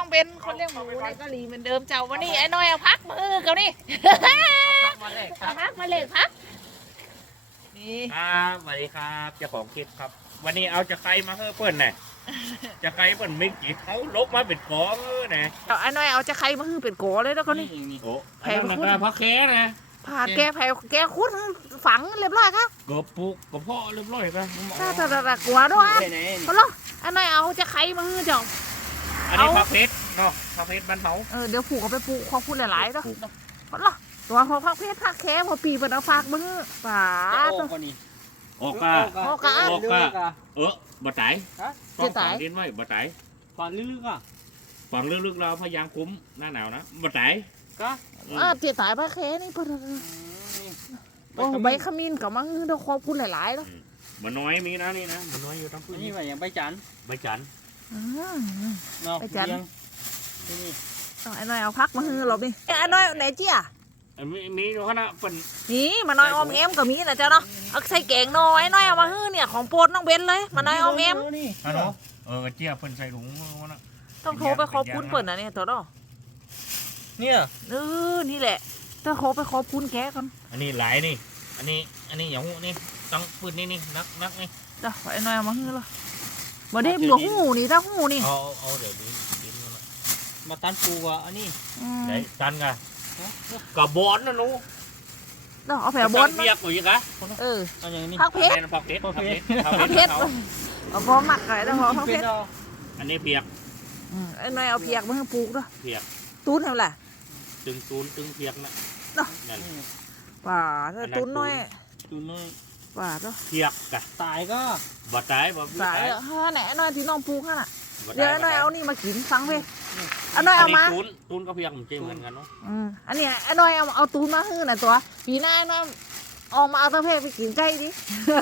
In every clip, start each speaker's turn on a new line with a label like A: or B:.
A: เบนคนเลี้ยงหมูในเกาหลีเหมือนเดิมเจ้าวันนี้ไอ้น้อยเอาพักมือเขานี่เอาพักมาเลยพักนี่
B: ครับสวัสดีครับเจ้าของคลิปครับ วันนี้เอาจะใครมาเฮ้อเปิ้ลน่ะจะใครเปิ้ลไม่กี่เขาลบมาเป็นกองน่ะ
A: เอาไอ้น้อยเอาจะใครมาฮือเป็นโกเลยแล้วเขานี่
B: โอ้แผ่คุดพระแค่นะ
A: ผ่าแกแกคุดฝังเรียบร้อยครับ
B: กบปุกกบพ่อเรียบร้อยครับ
A: แต่กลัวด้วยเขาล่ะไอ้น้อยเอาจะใครมาฮือเจ้า
B: อันนี้พระเพชรเนาะพระเพชรบ้านเขา
A: เดี๋ยวผูกเอาไปปลูกเขาพูดหลายๆด้วยเขาล่ะตัวพอพักเพชรพักแค่พอปีเป็นเอาฝากมือป่า
B: ตัวโอกาบ่ตายฝังดินไว้บ่ตาย
C: ฝังลึกๆอ่ะ
B: ฝังลึกๆเราพยายามคุ้มหน้าหนาวนะบ่ตาย
C: ก็
A: เจี๊ยตายพักแค่นี่พอโอ้ใบขมิ้นกับมังเราขอพูดหลายๆแล้ว
B: มันน้อยมีนะนี่นะมันน้อยอยู่ทั้งพื้น
C: นี่ว่าอย่างใบจัน
B: ใบจัน
A: ใบจันไอ้น้อยเอาพักมาฮือเราดิไอ้น้อยไหนเจี๊ย
B: มีอยู่ขนาดเป็น
A: นี่มาน้อยออมแอมกับมีนะเจ้าเนาะเอาใส่แกงน้อยน้อยเอามาฮื้อเนี่ยของโปรดน้องเบนเลยมาน้อยออมแอม
B: ฮัลโหลเจี๊ยเพิ่นใส่ถุงนะ
A: ต้องโทรไปขอบคุณเปิดนะเนี่ยตัวเนาะ
C: เนี่ย
A: นี่แหละต้องโทรไปขอบคุณแกก่อน
B: อันนี้หลายนี่อันนี้อย่างนี่ต้องปืนนี่นักนี่
A: เดี๋ยวไอ้น้อยเอามาฮื้อเลยบ่ได้บัวหูนี่ถ้าหูนี่
B: เอาเดี๋ยวดิน
C: มาตันปูอ่ะอันนี้
B: ไหนตันกันกับบอนนะหนู
A: เอาแผ่บอน
B: เปียกอยู่ยังไง
C: เอาอย่างนี้
A: พักเพชร
B: พักเพชร
A: เอาพอหมักไก่แล้วพอพักเพชร
B: อันนี้เปียก
A: ไอ้น้อยเอาเปียกมาให้ปลูกด้วย
B: เปียก
A: ตุ้นเท่าไหร่
B: ตึงเปียกนะ
A: ป่าถ้าตุ้นน้อยป่าตัว
B: เปียกกะ
C: ตายก็
B: บ่ตายบ่
A: ตายไหนน้อยที่น้องปลูกน่ะเดี๋ยวน้อยเอานี่มากินฟังเพอันน้อยเอามา
B: ตูนก็เพียงผมเจเหมือนกันเนาะ
A: อันนี้ไอ้น้อยเอาตูนมาฮื้อน่ะตัวปีหน้าน้อยออกมาเอาตะเพไปกินใกล้ดิ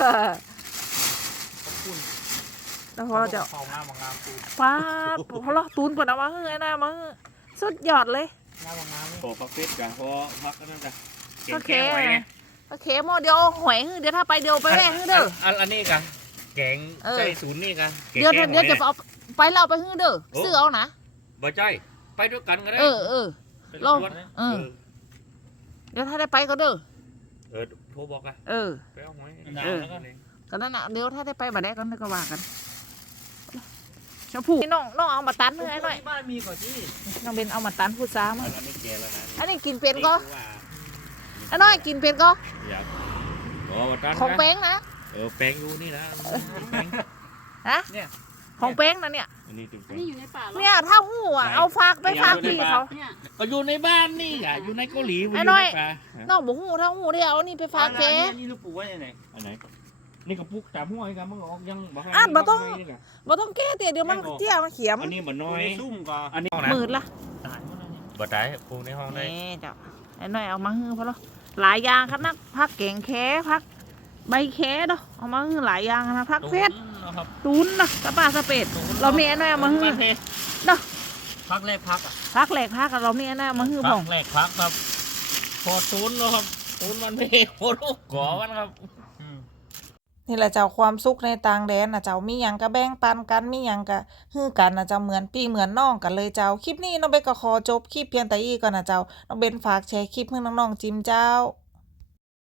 A: แล้วพอเราจะป้าพอเราตูนเปิดเอามาฮื้อไอ้น้อยมาฮื้อสุดยอดเลย
B: โอ้พักเพชรกันพอพักนั่นกัน
A: โอเคโอเคโมเดี๋ยวหอยฮื้อเดี๋ยวถ้าไปเดี๋ยวไปแม่ฮื้อเด้อ
B: อันนี้กันแกงใส่ศูนย์นี่กัน
A: เดี๋ยวจะเอาไปเราไปฮื้อเด้อซื้อเอานะ
B: บ่ใจไปด้วยกันก็ได้
A: เราเดี๋ยวถ้าได้ไปก็เด้อ
B: โทรบอกอะไปเอาหอย
A: ก็นั่นน่ะเดี๋ยวถ้าได้ไปบ่ได้ก็ว่ากันชมพูน้องเอามาตันเลยไอ้หน่อย
C: บ้านมีก่อนที่
A: น้องเบนเอามาตันพูดซ้ำอันนี้กินเป็นก็ไอ้น้อยกินเป็นก็ของแป้งนะ
B: แป้งอยู่นี่นะ
A: ฮะของแป้งนะเนี่ย
D: นี่อยู่ในป่า
A: เนี่ยถ้าหูอ่ะเอาฝากไปฝากพี่เขา
B: ก็อยู่ในบ้านนี่อ่ะอยู่ในเกาหลี
A: ไอ้น้อยน้องบอกหูถ้าหูได้เอานี่ไปฝากแก
C: นี่ลูกปูไว้ไหน
B: อันไหนนี่กับปุ๊กตามห้อยกันมันออกยัง
A: บ่ต้องแก้เดี๋ยวมันเจี๊ยมันเขียม
B: อันนี้เหมือนน้อย
C: ซุ่มก่อน
B: อันนี้
A: หมื่นละ
B: บ่ตายปูในห้องได้
A: นี่จ้ะไอ้น้อยเอามาฮื้อเพราะหลายอย่างครับนักพักเก่งแค่พักใบแค่เนาะเอามาฮื้อหลายอย่างนะพักเพชรตูนนะสปาสเปดเรามีไอ้น้อยเอามาฮื้อเนาะ
C: พักแรกพัก
A: พักแหลกพักเรามีไอ้น้อยเอามาฮื้อบ่
B: งแหลกพักครับพอตูนนะครับตูนมันไม่โคตรก่อมันครับ
A: นี่แหละเจ้าความสุขในต่างแดนนะเจ้ามีหยังก็แบ่งปันกันมีหยังก็ฮื้อกันนะเจ้าเหมือนพี่เหมือนน้องกันเลยเจ้าคลิปนี้น้องเบนก็ขอจบคลิปเพียงแต่อีก่อนนะเจ้าน้องเบนฝากแชร์คลิปให้น้องๆจิ้มเจ้า